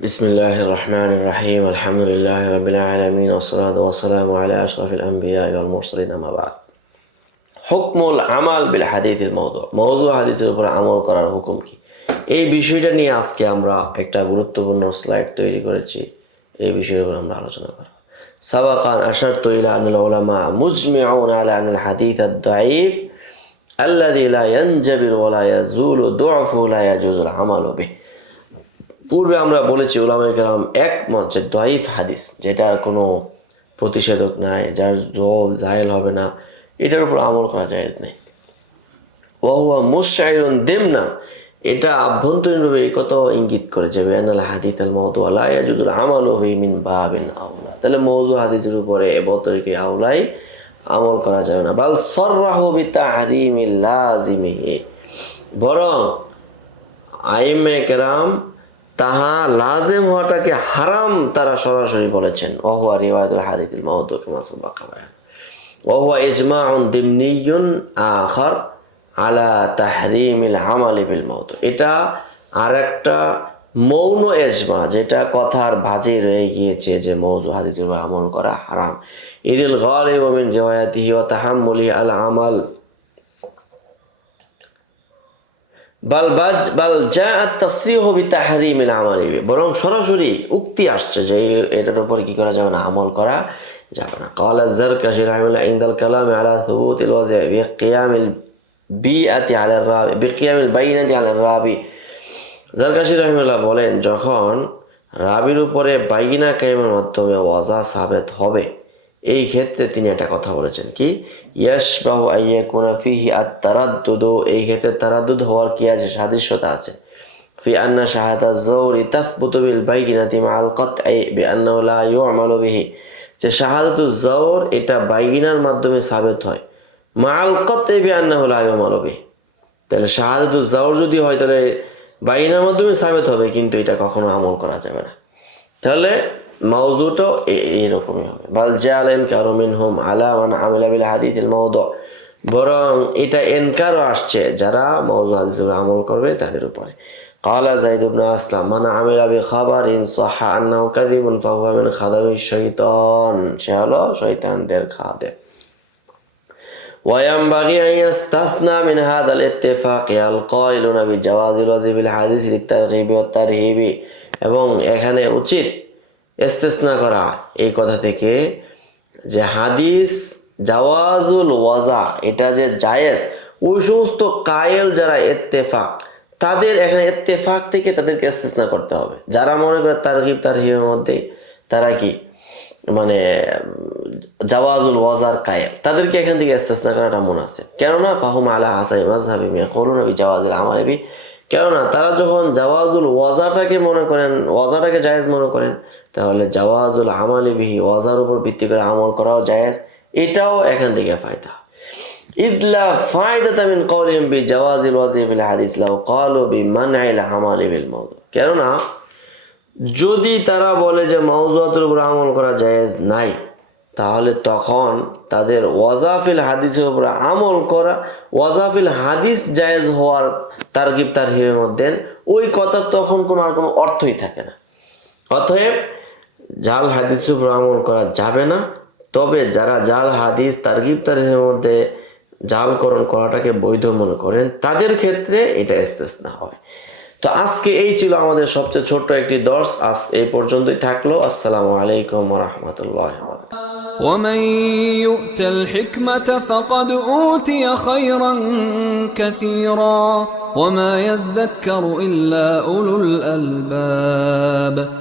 بسم الله الرحمن الرحيم الحمد لله رب العالمين والصلاة والسلام على أشرف الأنبياء والمرسلين أما بعد حكم العمل بالحديث الموضوع موضوع হাদিসের উপর আমল করার হুকুম কি এই বিষয়টা নিয়ে আজকে আমরা একটা গুরুত্বপূর্ণ স্লাইড তৈরি করেছি এই বিষয়ের উপর আমরা আলোচনা করব سبق أن أشرت إلى أن العلماء مجمعون على أن الحديث الضعيف الذي لا ينجبر ولا يزول ضعفه لا يجوز العمل به পূর্বে আমরা বলেছি উলামায়ে কেরাম একমত যে দঈফ হাদিস যেটার কোনো প্রতিষেধক নাই, যার জল জায়েল হবে না, এটার উপর আমল করা জায়েজ নেই। ওয়া হুয়া মুশআইরুন দিমনা, এটা আভ্যন্তরীণভাবে এই কথা ইঙ্গিত করে যে বিআন্নাল হাদিসাল মাওদুআ লা ইয়াজুজুল আমালু বিহি মিন বাবিন আওলা, তাহলে মওযু হাদিসের উপরে এবতরিকে আওলাই আমল করা যাবে না। বাল সাররাহু বিতাহরিমিল লাযিমিহি, বরং আইম্মায়ে কেরাম তাহা লাজেম হওয়াটাকে হারাম তারা সরাসরি বলেছেন। ওহুয়া রিওয়ায়াতুল হাদিসিল মাওদু কামা সাবাকা বায়ান ওহুয়া ইজমাউন দিমনিয়ুন আখার আলা তাহরিমিল আমালি বিল মাওদু, এটা আরেকটা মৌন ইজমা, যেটা কথার ভাঁজে রয়ে গিয়েছে যে মওযু হাদিসের উপর আমল করা হারাম। ইদিল গালিবু মিন রিওয়ায়াতিহি ওয়া তাহাম্মুলি আল আমাল বাল জাআত তাসরিহু বিতাহরিমিল আমালি, বরং সরাসরি উক্তি আসছে যে এটার উপর কি করা যাবে না, আমল করা যাবে না। ক্বালা আয-যারকাশী রাহিমাহুল্লাহ ইনদাল কালামি আলা সুবুতিল ওয়াজি' বিকিয়ামিল বিআতি আলা রাবি বিকিয়ামিল বাইনাতি আলা রাবি, যারকাশী রাহিমাহুল্লাহ বলেন যখন রাবির উপরে বাইনা কায়েমের মাধ্যমে ওয়াজা সাবেত হবে, এই ক্ষেত্রে তিনি একটা কথা বলেছেন কি, ইয়াশবাহু আইয়াকুনা ফিহি আত-তারাদ্দুদ, এই ক্ষেত্রে তারাদ্দুদ হওয়ার কি আছে, সাদৃশ্যতা আছে। ফি আন্না শাহাদাত যাওরি তাসবুতু বিল বাইনাতি মাআল কাতঈ বিআন্নাহু লা ইউ'মালু বিহি, যে শাহাদাতুজ যাওর এটা বাইনার মাধ্যমে সাবিত হয়, মাআল কাতঈ বিআন্নাহু লা ইউ'মালু বিহি, তাহলে শাহাদাতুজ যাওর যদি হয় তাহলে বাইনার মাধ্যমে সাবিত হবে, কিন্তু এটা কখনো আমল করা যাবে না। তাহলে মাওযুটাও এইরকমই হবে। বাল জাআল ইনকারু মিনহুম আলা মান আমিলা বিল হাদিসিল মাওদু, বরং এটা ইনকারও আসছে যারা মাওযু হাদিসের উপর আমল করবে তাদের উপরে। ক্বালা যায়েদ ইবনে আসলাম মান আমিলা বিখাবারিন সাহহা আন্নাহু কাযিবুন ফাহুয়া মিন খাদামিশ শাইতান, সে হলো শয়তানদের খাদেম। ওয়া ইয়ানবাগি আন ইস্তাসনা মিন হাযাল ইত্তিফাকি আল কাইলুনা বিজাওয়াজিল ওয়াজি বিল হাদিস লিত-তারগীবি ওয়াত তারহিবি, এবং এখানে উচিত ইস্তিসনা করা এই কথা থেকে যে হাদিস জাওয়াজুল ওয়াজা এটা যে জায়েজ, ওই সমস্ত কায়েল যারা ইত্তেফাক, তাদের এখানে ইত্তেফাক থেকে তাদেরকে ইস্তিসনা করতে হবে। যারা মনে করে তারগীব তারহিবের মধ্যে তারা কি মানে জাওয়াজুল ওয়াজার কায়েল, তাদেরকে এখান থেকে ইস্তিসনা করাটা মুনাসিব। কেননা ফাহুম আলা হাসাবি মাযহাবি ইয়াকুলুনা বিজাওয়াজিল আমালি বি, কেননা তারা যখন জাওয়াজুল ওয়াজাটাকে মনে করেন, ওয়াজাটাকে জায়েজ মনে করেন, তাহলে জাওয়াজুল আমালি বিহি, ওয়াজার উপর ভিত্তি করে আমল করাও জায়েজ, এটাও এখান থেকে ফায়দা। ইদলা ফায়দাতা মিন কাওলিহিম বিজাওয়াজিল ওয়াজি ফিল হাদিস লাউ ক্বালু বিমানইল আমালি বিল মাওদু, কেননা যদি তারা বলে যে মাওযুয়াতের উপর আমল করা জায়েজ নাই, তাহলে তখন তাদের ওয়াজাফিল হাদিসের উপর আমল করা, ওয়াজাফিল হাদিস জায়েজ হওয়ার তারগিব তারহিবের মধ্যে ওই কথার তখন আর কোনো অর্থই থাকে না। অতএব জাল হাদিসের উপর আমল করা যাবে না, তবে যারা জাল হাদিস তারগিব তারহিবের মধ্যে জালকরণ করাটাকে বৈধ মনে করেন তাদের ক্ষেত্রে এটা ইস্তিসনা হবে। তো আজকে এই ছিল আমাদের সবচেয়ে ছোট্ট একটি দর্স, আজ এই পর্যন্তই থাকলো। আসসালামু আলাইকুম ওয়া রাহমাতুল্লাহি ওয়া বারাকাতুহু। ومن يؤت الحكمة فقد أوتي خيرا كثيرا وما يذكر إلا أولو الألباب.